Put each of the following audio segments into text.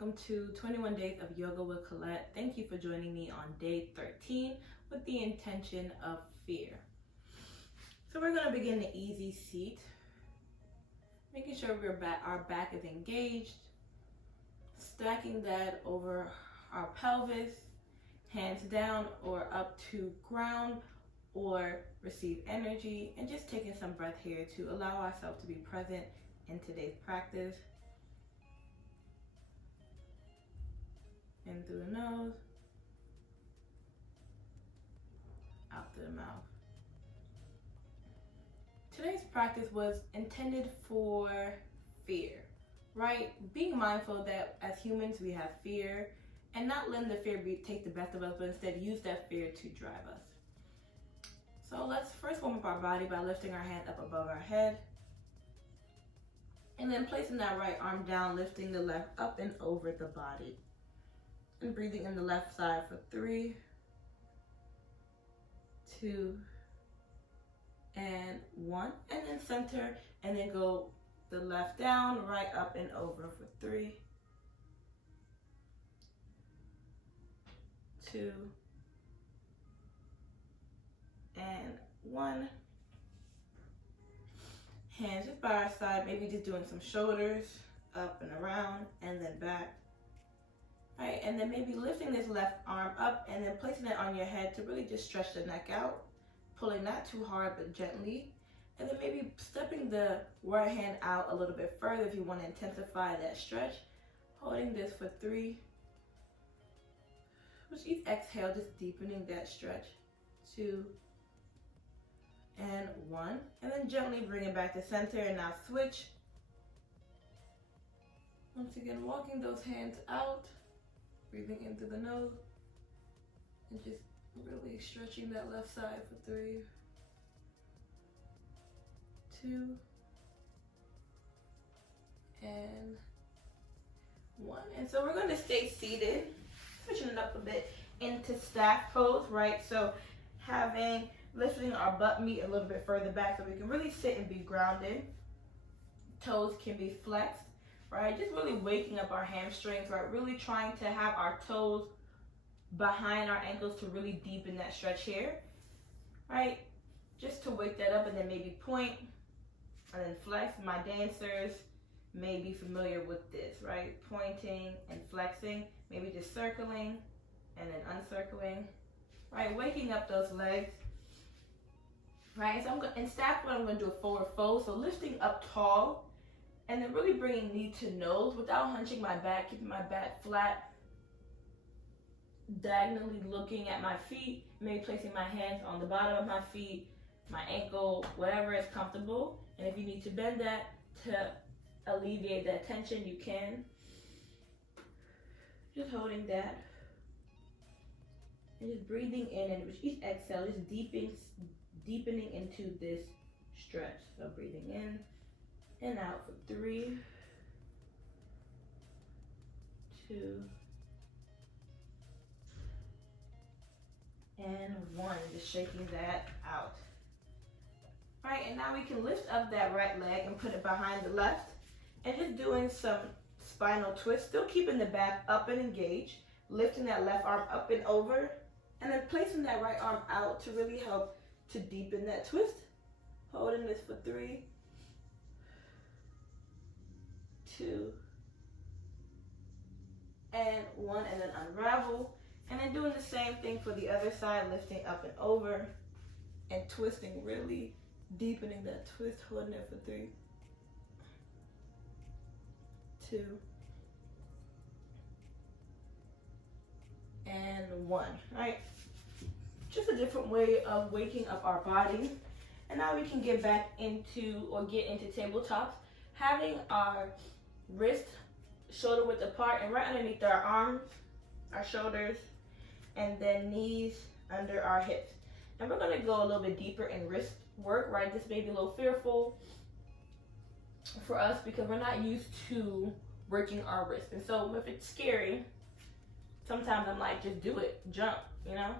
welcome to 21 Days of Yoga with Colette. Thank you for joining me on day 13 with the intention of fear. So we're going to begin the easy seat, making sure our back is engaged, stacking that over our pelvis, hands down or up to ground or receive energy, and just taking some breath here to allow ourselves to be present in today's practice. In through the nose, out through the mouth. Today's practice was intended for fear, right? Being mindful that as humans we have fear, and not letting the fear take the best of us, but instead use that fear to drive us. So let's first warm up our body by lifting our hand up above our head, and then placing that right arm down, lifting the left up and over the body. And breathing in the left side for 3, 2, and 1. And then center, and then go the left down, right up and over for 3, 2, and 1. Hands just by our side, maybe just doing some shoulders, up and around, and then back. Right, and then maybe lifting this left arm up and then placing it on your head to really just stretch the neck out, pulling not too hard but gently, and then maybe stepping the right hand out a little bit further if you want to intensify that stretch. Holding this for 3. With each exhale, just deepening that stretch. 2, and 1, and then gently bring it back to center, and now switch. Once again, walking those hands out. Breathing in through the nose and just really stretching that left side for 3, 2, and 1. And so we're going to stay seated, switching it up a bit into staff pose, right? So lifting our butt meat a little bit further back so we can really sit and be grounded. Toes can be flexed. Right, just really waking up our hamstrings, right? Really trying to have our toes behind our ankles to really deepen that stretch here, right? Just to wake that up, and then maybe point and then flex. My dancers may be familiar with this, right? Pointing and flexing, maybe just circling and then uncircling, right? Waking up those legs, right? So in staff pose, I'm going to do a forward fold, so lifting up tall. And then really bringing knee to nose without hunching my back, keeping my back flat, diagonally looking at my feet, maybe placing my hands on the bottom of my feet, my ankle, whatever is comfortable. And if you need to bend that to alleviate that tension, you can. Just holding that. And just breathing in, and with each exhale, just deepening into this stretch. So breathing in and out for 3, 2, and 1. Just shaking that out. All right, and now we can lift up that right leg and put it behind the left, and just doing some spinal twists, still keeping the back up and engaged, lifting that left arm up and over, and then placing that right arm out to really help to deepen that twist. Holding this for 3, 2, and 1, and then unravel, and then doing the same thing for the other side, lifting up and over and twisting, really deepening that twist, holding it for 3, 2, and 1. All right, just a different way of waking up our body. And now we can get back into tabletops, having our wrist shoulder width apart and right underneath our arms, our shoulders, and then knees under our hips. And we're going to go a little bit deeper in wrist work, right? This may be a little fearful for us because we're not used to working our wrist. And so if it's scary, sometimes I'm like, just do it, jump, you know?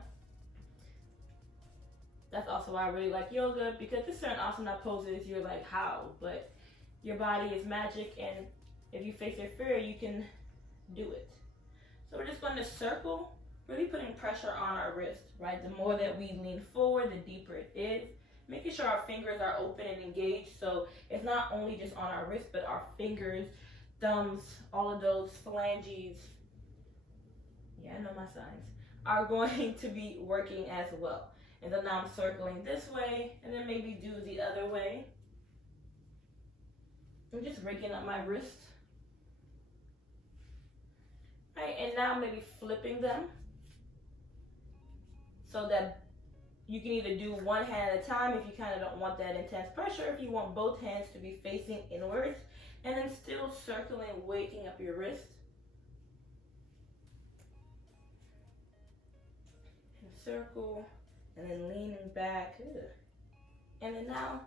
That's also why I really like yoga, because there's certain asana poses you're like, how? But your body is magic, and if you face your fear, you can do it. So we're just going to circle, really putting pressure on our wrist, right? The more that we lean forward, the deeper it is. Making sure our fingers are open and engaged, so it's not only just on our wrist, but our fingers, thumbs, all of those phalanges, yeah, I know my signs, are going to be working as well. And then now I'm circling this way, and then maybe do the other way. I'm just rigging up my wrist. Right, and now maybe flipping them so that you can either do one hand at a time if you kind of don't want that intense pressure, if you want both hands to be facing inwards, and then still circling, waking up your wrist. And circle, and then leaning back. And then now,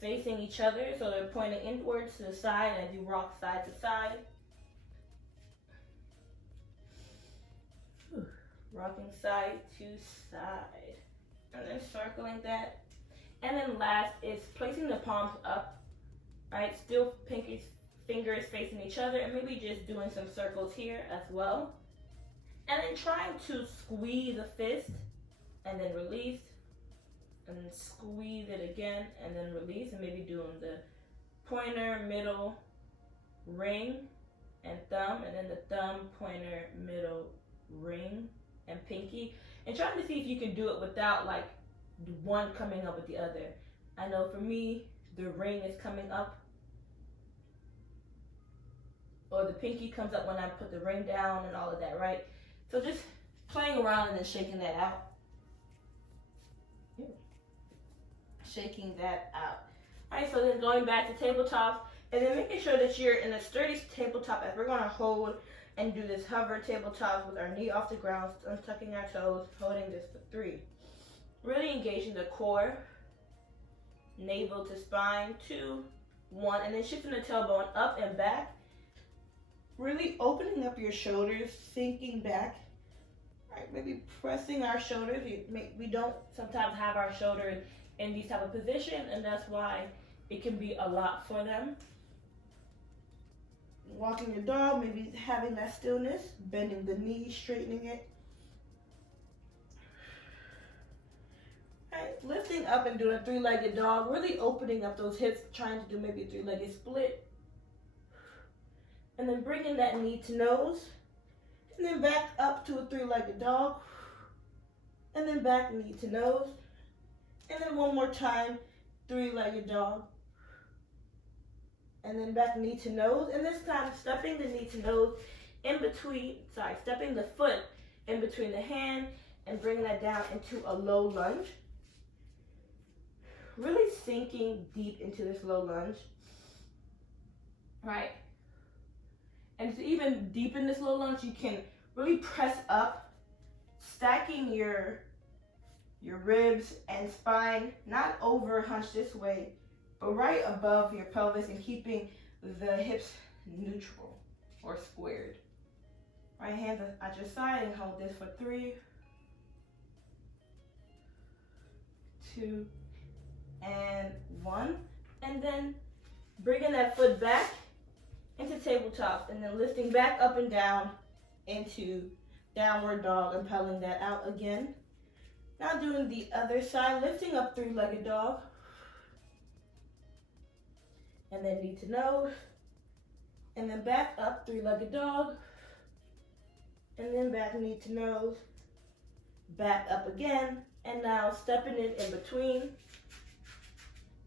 facing each other, so they're pointing inwards to the side as you rock side to side. Rocking side to side, and then circling that. And then last is placing the palms up, right? Still pinky fingers facing each other, and maybe just doing some circles here as well. And then trying to squeeze a fist, and then release, and then squeeze it again, and then release, and maybe doing the pointer, middle, ring, and thumb, and then the thumb, pointer, middle, ring, and pinky, and trying to see if you can do it without like one coming up with the other. I know for me, the ring is coming up, or the pinky comes up when I put the ring down and all of that, right? So just playing around and then shaking that out. Shaking that out. All right, so then going back to tabletop, and then making sure that you're in a sturdy tabletop as we're gonna hold and do this hover tabletop with our knee off the ground, untucking our toes, holding this for 3. Really engaging the core, navel to spine, 2, 1, and then shifting the tailbone up and back. Really opening up your shoulders, sinking back. All right, maybe pressing our shoulders. We don't sometimes have our shoulders in these type of position, and that's why it can be a lot for them. Walking your dog, maybe having that stillness, bending the knee, straightening it. Right, lifting up and doing a 3-legged dog, really opening up those hips, trying to do maybe a 3-legged split. And then bringing that knee to nose, and then back up to a 3-legged dog, and then back knee to nose, and then one more time, 3-legged dog. And then back knee to nose, and this time stepping the knee to nose in between, stepping the foot in between the hand and bringing that down into a low lunge. Really sinking deep into this low lunge, right? And to even deepen this low lunge, you can really press up, stacking your ribs and spine, not over hunched this way, but right above your pelvis, and keeping the hips neutral or squared. Right hand at your side, and hold this for 3, 2, and 1. And then bringing that foot back into tabletop, and then lifting back up and down into downward dog, and pedaling that out again. Now doing the other side, lifting up 3-legged dog, and then knee to nose, and then back up 3-legged dog, and then back knee to nose, back up again, and now stepping it in between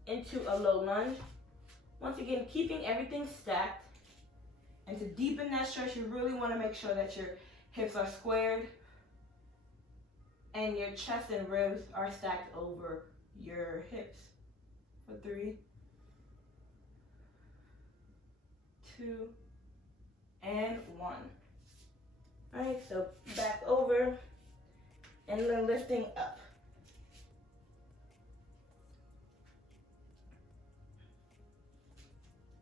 into a low lunge. Once again, keeping everything stacked, and to deepen that stretch, you really want to make sure that your hips are squared and your chest and ribs are stacked over your hips. For 3, 2, and 1. All right, so back over, and then lifting up.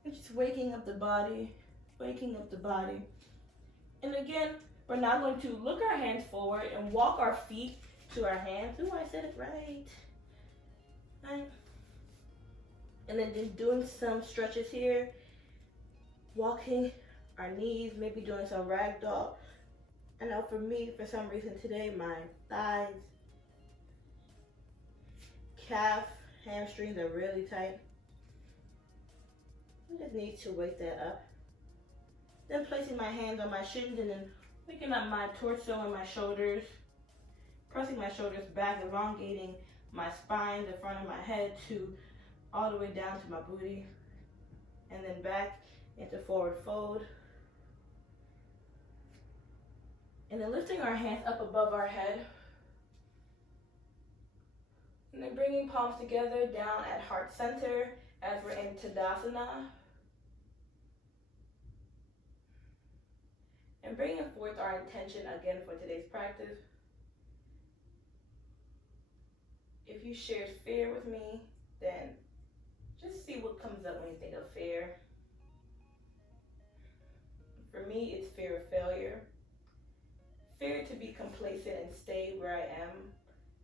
And just waking up the body, waking up the body. And again, we're now going to look our hands forward and walk our feet to our hands. Ooh, I said it right. Right. And then just doing some stretches here. Walking our knees, maybe doing some ragdoll. I know for me, for some reason today, my thighs, calf, hamstrings are really tight. I just need to wake that up. Then placing my hands on my shins and then waking up my torso and my shoulders. Pressing my shoulders back, elongating my spine, the front of my head to all the way down to my booty. And then back into forward fold. And then lifting our hands up above our head. And then bringing palms together down at heart center as we're in Tadasana. And bringing forth our intention again for today's practice. If you shared fear with me, then just see what comes up when you think of fear. For me, it's fear of failure. Fear to be complacent and stay where I am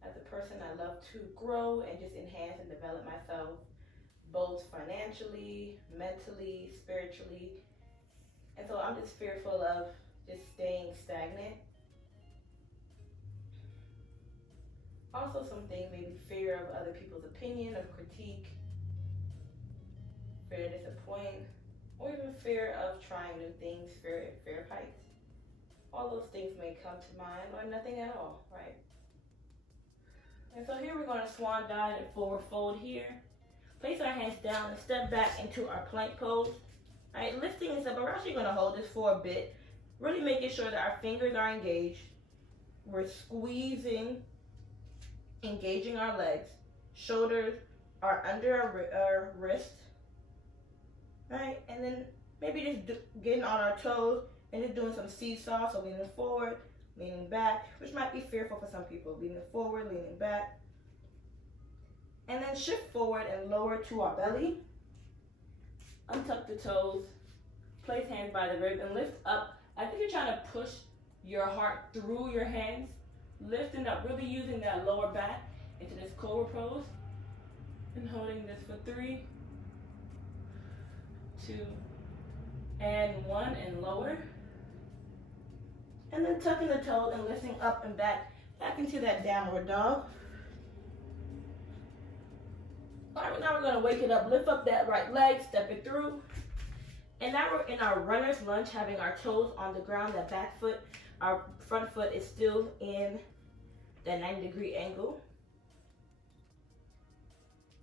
as a person. I love to grow and just enhance and develop myself, both financially, mentally, spiritually. And so I'm just fearful of just staying stagnant. Also some things, maybe fear of other people's opinion, of critique, fear to disappoint, or even fear of trying new things, fear of heights. All those things may come to mind, or nothing at all, right? And so here we're going to swan dive and forward fold here. Place our hands down and step back into our plank pose. All right, lifting this up, but we're actually going to hold this for a bit, really making sure that our fingers are engaged. We're squeezing, engaging our legs. Shoulders are under our wrist. Right, and then maybe just getting on our toes and just doing some seesaw, so leaning forward, leaning back, which might be fearful for some people. Leaning forward, leaning back. And then shift forward and lower to our belly. Untuck the toes, place hands by the rib, and lift up. I think you're trying to push your heart through your hands, lifting up, really using that lower back into this cobra pose, and holding this for 3, 2, and 1, and lower. And then tucking the toes and lifting up and back into that downward dog. All right, now we're going to wake it up, lift up that right leg, step it through. And now we're in our runner's lunge, having our toes on the ground, that back foot, our front foot is still in that 90-degree angle.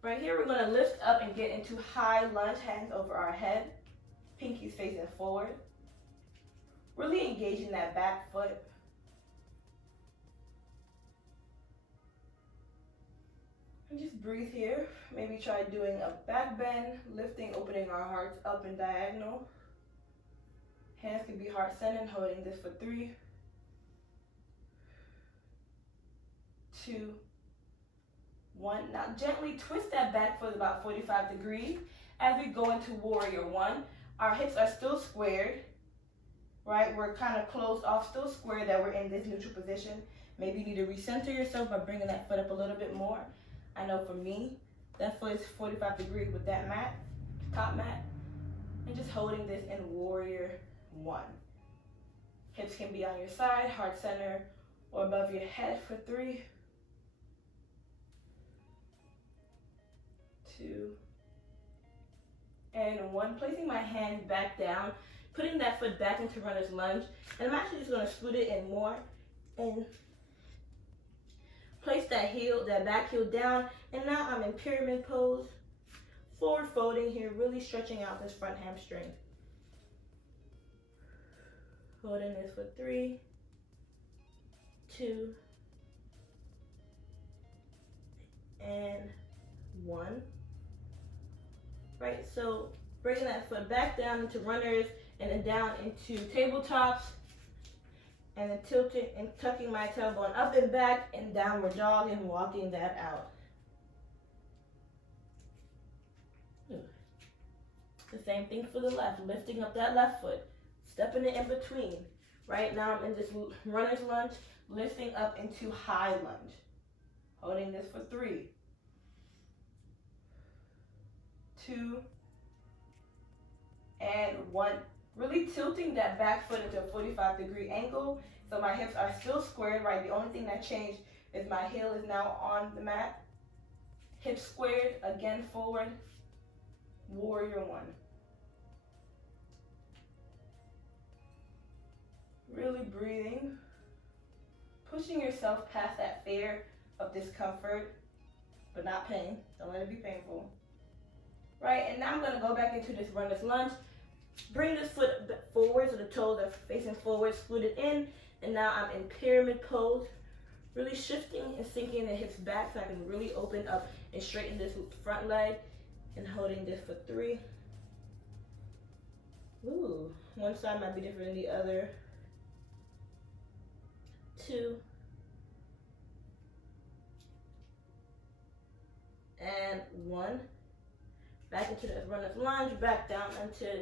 Right here, we're going to lift up and get into high lunge, hands over our head, pinkies facing forward. Really engaging that back foot. And just breathe here. Maybe try doing a back bend, lifting, opening our hearts up and diagonal. Hands can be heart centered, holding this for 3, 2, 1. Now gently twist that back foot about 45 degrees. As we go into warrior 1, our hips are still squared, right? We're kind of closed off, still square, that we're in this neutral position. Maybe you need to recenter yourself by bringing that foot up a little bit more. I know for me, that foot is 45 degrees with that mat, top mat, and just holding this in warrior 1. Hips can be on your side, heart center, or above your head for 3, 2, and 1. Placing my hands back down, putting that foot back into runner's lunge, and I'm actually just going to scoot it in more and place that heel, that back heel down, and now I'm in pyramid pose, forward folding here, really stretching out this front hamstring. Holding this for 3, 2, and 1. Right, so bringing that foot back down into runners and then down into tabletops, and then tilting and tucking my tailbone up and back and downward dog and walking that out. The same thing for the left, lifting up that left foot, stepping it in between. Right now I'm in this runner's lunge, lifting up into high lunge. Holding this for 3, 2, and 1. Really tilting that back foot into a 45-degree angle. So my hips are still squared, right? The only thing that changed is my heel is now on the mat. Hips squared, again forward, warrior one. Really breathing, pushing yourself past that fear of discomfort, but not pain. Don't let it be painful. Right, and now I'm gonna go back into this runner's lunge. Bring this foot forward so the toes are facing forward, scooted in, and now I'm in pyramid pose. Really shifting and sinking the hips back so I can really open up and straighten this front leg, and holding this for 3. Ooh, one side might be different than the other. 2. And 1. Back into the runner's lunge, back down into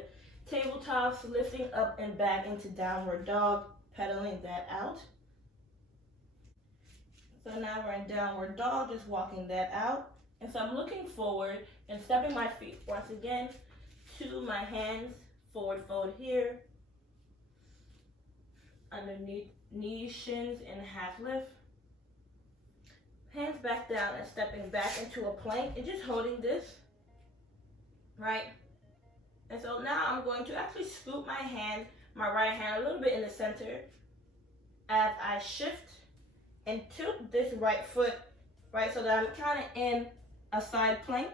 tabletops, lifting up and back into downward dog, pedaling that out. So now we're in downward dog, just walking that out. And so I'm looking forward and stepping my feet once again to my hands, forward fold here, underneath knees, shins, and half lift. Hands back down and stepping back into a plank and just holding this, right? And so now I'm going to actually scoop my hand, my right hand a little bit in the center as I shift and tilt this right foot, right, so that I'm kind of in a side plank,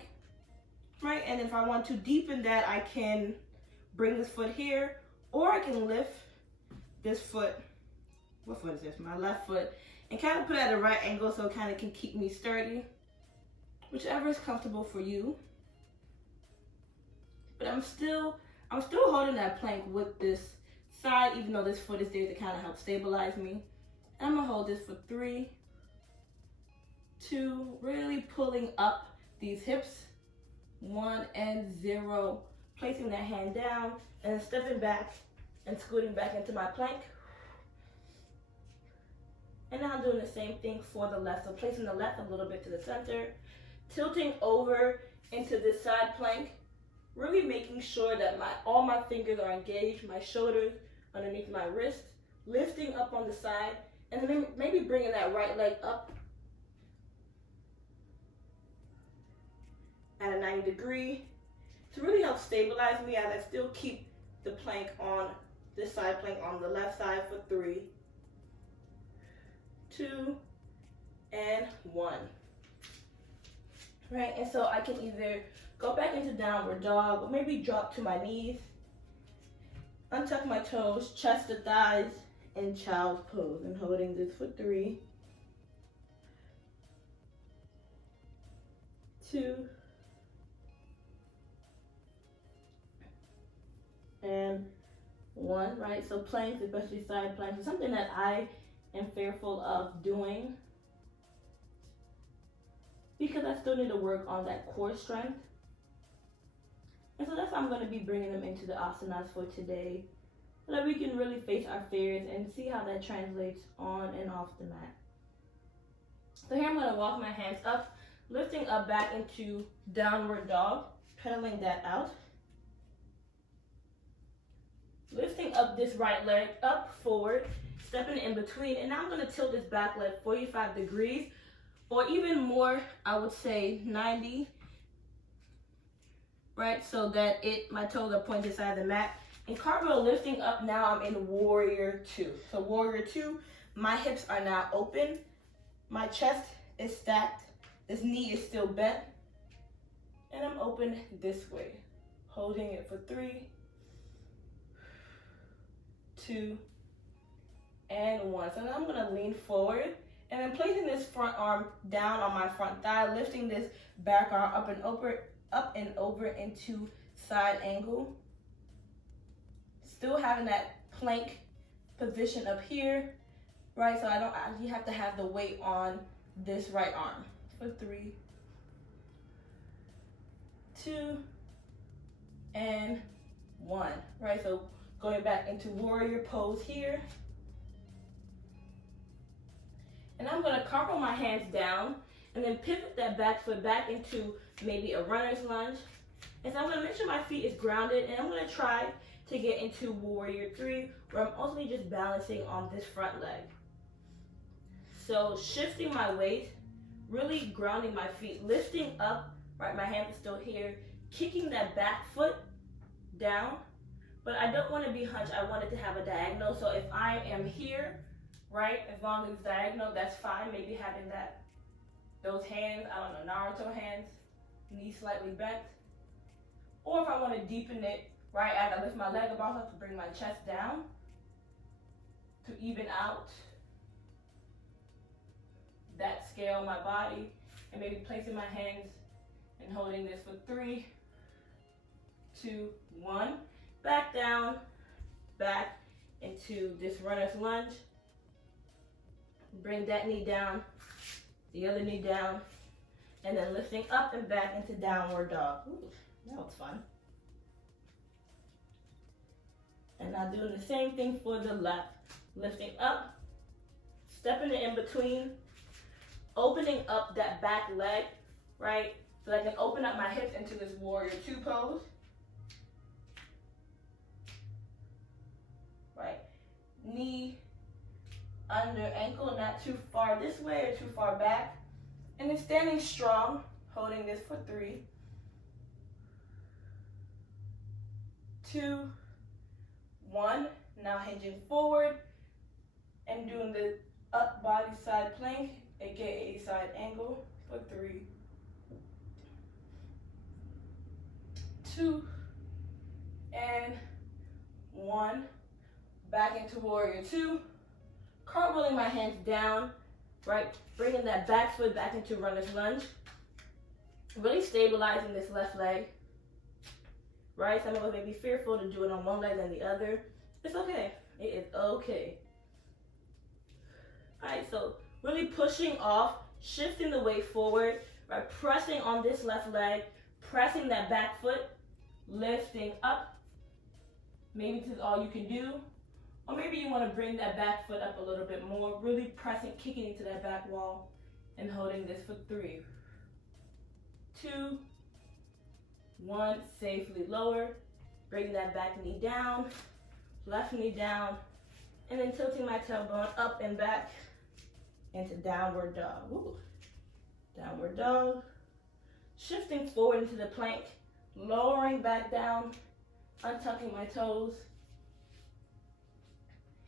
right? And if I want to deepen that, I can bring this foot here, or I can lift this foot. What foot is this? My left foot, and kind of put it at a right angle so it kind of can keep me sturdy, whichever is comfortable for you. But I'm still holding that plank with this side, even though this foot is there to kind of help stabilize me. And I'm gonna hold this for 3, 2, really pulling up these hips, 1 and 0, placing that hand down and stepping back and scooting back into my plank. And now I'm doing the same thing for the left, so placing the left a little bit to the center, tilting over into this side plank, really making sure that all my fingers are engaged, my shoulders underneath my wrist, lifting up on the side, and then maybe bringing that right leg up at a 90 degree to really help stabilize me as I still keep the plank on this side plank on the left side for 3, 2, and 1. Right, and so I can either go back into downward dog or maybe drop to my knees, untuck my toes, chest to thighs, in child's pose, and holding this for 3, 2, and 1, right? So planks, especially side planks, is something that I am fearful of doing because I still need to work on that core strength. And so that's how I'm going to be bringing them into the asanas for today, so that we can really face our fears and see how that translates on and off the mat. So here I'm going to walk my hands up, lifting up back into downward dog, pedaling that out. Lifting up this right leg up, forward, stepping in between, and now I'm going to tilt this back leg 45 degrees, or even more, I would say 90, right? So that my toes are pointed side of the mat. In cartwheel lifting up, now I'm in warrior 2. So warrior 2, my hips are now open, my chest is stacked, this knee is still bent, and I'm open this way, holding it for 3, 2, and 1. So now I'm gonna lean forward, and then placing this front arm down on my front thigh, lifting this back arm up and over into side angle. Still having that plank position up here, right? So I don't actually have to have the weight on this right arm. For 3, 2, and 1, right? So going back into warrior pose here. And I'm gonna cartwheel my hands down and then pivot that back foot back into maybe a runner's lunge. And so I'm gonna make sure my feet is grounded, and I'm gonna try to get into warrior 3, where I'm only just balancing on this front leg. So shifting my weight, really grounding my feet, lifting up, right, my hand is still here, kicking that back foot down, but I don't want to be hunched, I want it to have a diagonal. So if I am here, right, as long as it's diagonal, that's fine. Maybe having those hands, I don't know, Naruto hands, knees slightly bent. Or if I want to deepen it, right, as I lift my leg up, I also have to bring my chest down to even out that scale in my body, and maybe placing my hands and holding this for 3, 2, 1. Back down, back into this runner's lunge. Bring that knee down, the other knee down, and then lifting up and back into downward dog. Ooh, that was fun. And now doing the same thing for the left. Lifting up, stepping it in between, opening up that back leg, right? So I can open up my hips into this warrior 2 pose. Right, knee under ankle, not too far this way or too far back. And then standing strong, holding this for 3, 2, 1. Now hinging forward and doing the up body side plank, aka side angle, for 3, 2, and 1. Back into warrior 2. Cartwheeling my hands down, right? Bringing that back foot back into runner's lunge. Really stabilizing this left leg, right? Some of us may be fearful to do it on one leg than the other. It's okay. It is okay. All right, so really pushing off, shifting the weight forward, right? Pressing on this left leg, pressing that back foot, lifting up. Maybe this is all you can do. Or maybe you want to bring that back foot up a little bit more, really pressing, kicking into that back wall, and holding this for 3, 2, 1. Safely lower, bring that back knee down, left knee down, and then tilting my tailbone up and back into downward dog. Ooh. Downward dog. Shifting forward into the plank, lowering back down, untucking my toes.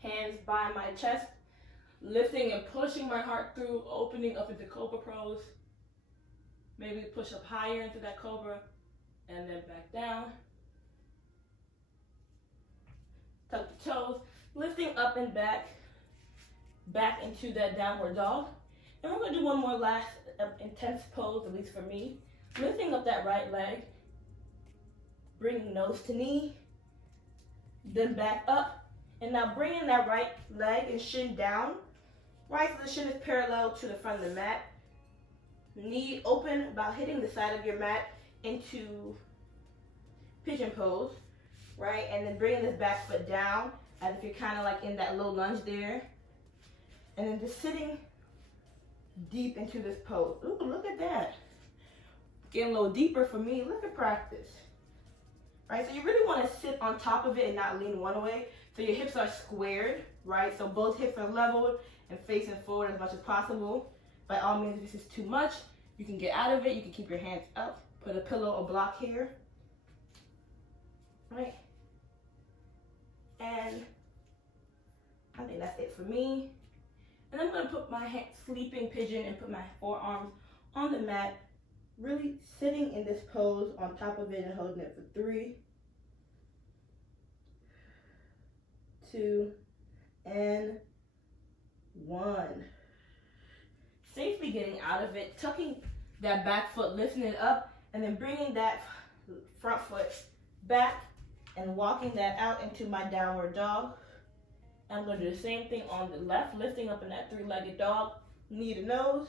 Hands by my chest, lifting and pushing my heart through, opening up into cobra pose. Maybe push up higher into that cobra, and then back down. Tuck the toes, lifting up and back into that downward dog. And we're gonna do one more last intense pose, at least for me. Lifting up that right leg, bringing nose to knee, then back up. And now bringing that right leg and shin down, right, so the shin is parallel to the front of the mat. Knee open, about hitting the side of your mat into pigeon pose, right? And then bringing this back foot down, as if you're kind of like in that low lunge there. And then just sitting deep into this pose. Ooh, look at that. Getting a little deeper for me. Look at practice. Right, so you really want to sit on top of it and not lean one way. So your hips are squared, right? So both hips are leveled and facing forward as much as possible. By all means, if this is too much, you can get out of it. You can keep your hands up, put a pillow or block here. Right? And I think that's it for me. And I'm going to put my hand, sleeping pigeon, and put my forearms on the mat, really sitting in this pose on top of it and holding it for 3, 2, and 1. Safely getting out of it, tucking that back foot, lifting it up, and then bringing that front foot back and walking that out into my downward dog. I'm going to do the same thing on the left, lifting up in that 3-legged dog, knee to nose,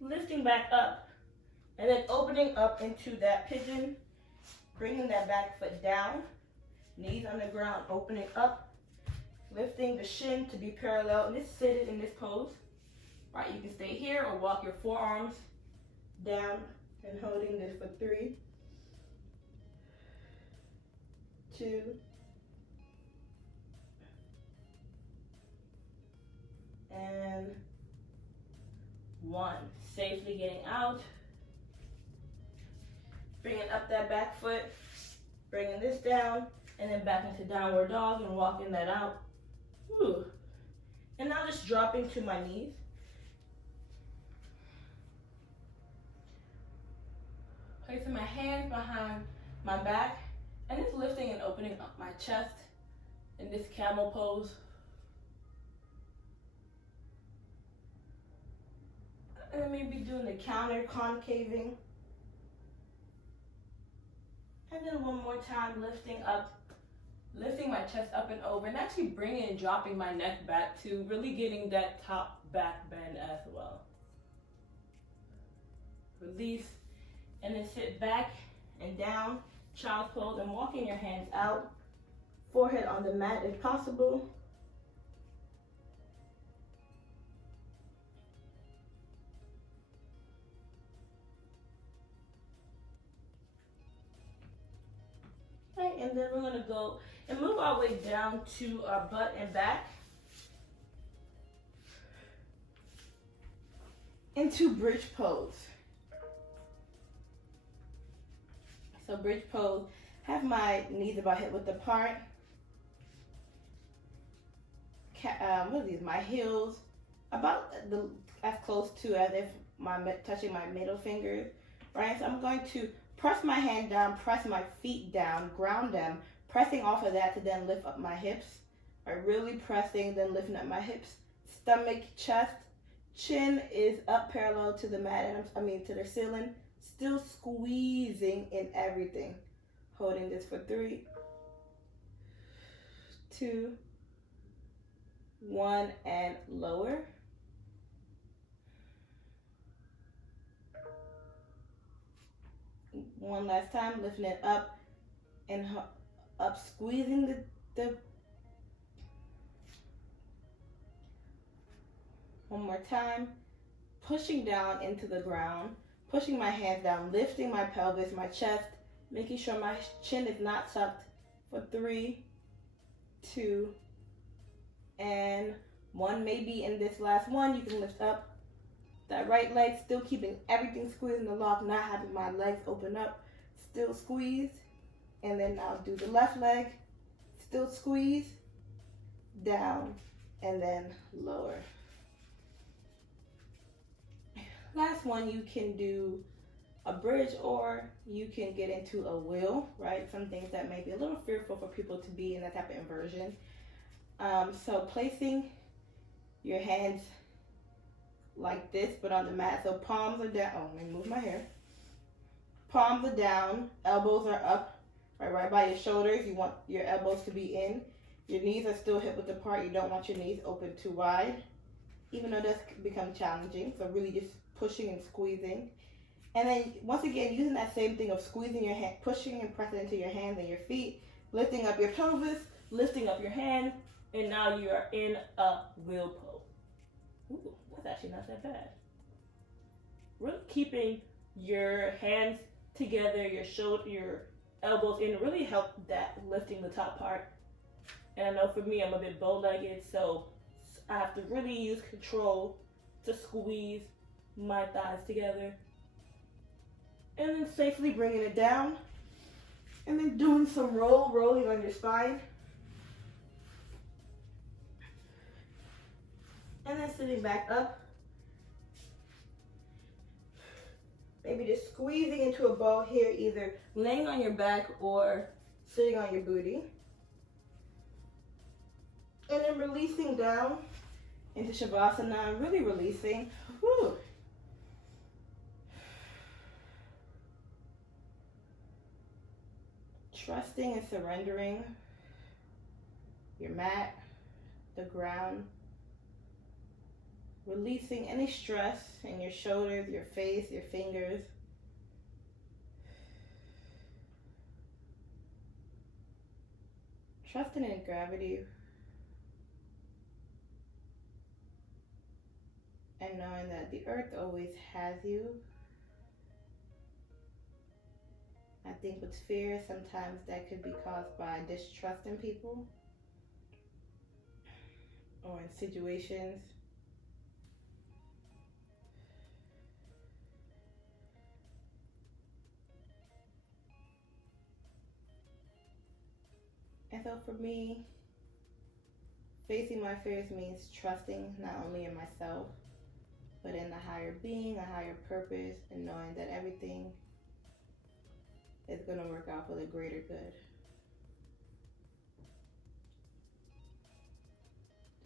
lifting back up, and then opening up into that pigeon, bringing that back foot down, knees on the ground, opening up, lifting the shin to be parallel, and just sit it in this pose. Right, you can stay here or walk your forearms down and holding this for 3, 2, and 1. Safely getting out. Bringing up that back foot, bringing this down, and then back into downward dog and walking that out. Whew. And now just dropping to my knees. Placing my hands behind my back and just lifting and opening up my chest in this camel pose. And then maybe doing the counter concaving. And then one more time, lifting my chest up and over, and actually bringing and dropping my neck back to really getting that top back bend as well. Release, and then sit back and down, child's pose, and walking your hands out, forehead on the mat if possible. Right, and then we're gonna go and move our way down to our butt and back into bridge pose. So bridge pose, have my knees about hip width apart. What are these? My heels about as close to as if touching my middle fingers, right? So I'm going to press my hand down, press my feet down, ground them, pressing off of that to then lift up my hips. Right, really pressing, then lifting up my hips. Stomach, chest, chin is up parallel to the mat, to the ceiling. Still squeezing in everything. Holding this for 3, 2, 1, and lower. One last time, lifting it up and up, squeezing the one more time, pushing down into the ground, pushing my hands down, lifting my pelvis, my chest, making sure my chin is not tucked for 3, 2, and 1. Maybe in this last one, you can lift up that right leg, still keeping everything squeezed in the lock, not having my legs open up, still squeeze. And then I'll do the left leg, still squeeze, down, and then lower. Last one, you can do a bridge or you can get into a wheel, right? Some things that may be a little fearful for people to be in that type of inversion. So placing your hands like this, but on the mat. So palms are down. Oh, let me move my hair. Palms are down, elbows are up, right by your shoulders. You want your elbows to be in. Your knees are still hip width apart. You don't want your knees open too wide, even though that's become challenging. So really just pushing and squeezing. And then once again, using that same thing of squeezing your hand, pushing and pressing into your hands and your feet, lifting up your pelvis, lifting up your hands, and now you are in a wheel pose. Ooh, that's actually not that bad. Really keeping your hands together, your elbows in, really help that lifting the top part. And I know for me, I'm a bit bow-legged, so I have to really use control to squeeze my thighs together. And then safely bringing it down. And then doing some rolling on your spine. And then sitting back up. Maybe just squeezing into a ball here, either laying on your back or sitting on your booty. And then releasing down into Shavasana, really releasing. Whew. Trusting and surrendering your mat, the ground. Releasing any stress in your shoulders, your face, your fingers. Trusting in gravity. And knowing that the earth always has you. I think with fear, sometimes that could be caused by distrust in people or in situations. So for me, facing my fears means trusting not only in myself, but in the higher being, a higher purpose, and knowing that everything is going to work out for the greater good.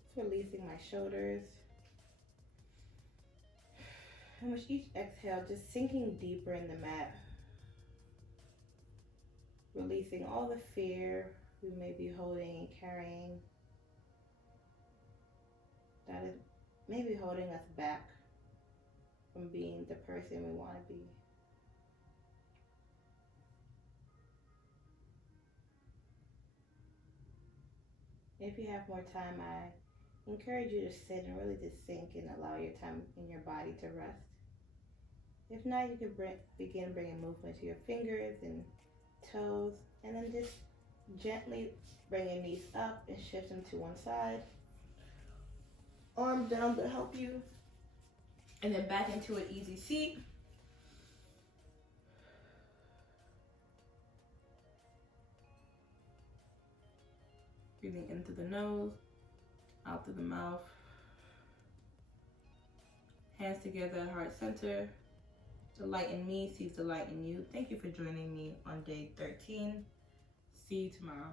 Just releasing my shoulders. And with each exhale, just sinking deeper in the mat. Releasing all the fear we may be holding and carrying that is maybe holding us back from being the person we want to be. If you have more time, I encourage you to sit and really just sink and allow your time in your body to rest. If not, you can begin bringing movement to your fingers and toes, and then just gently bring your knees up and shift them to one side. Arms down to help you, and then back into an easy seat. Breathing in through the nose, out through the mouth. Hands together at heart center. The light in me sees the light in you. Thank you for joining me on day 13. See you tomorrow.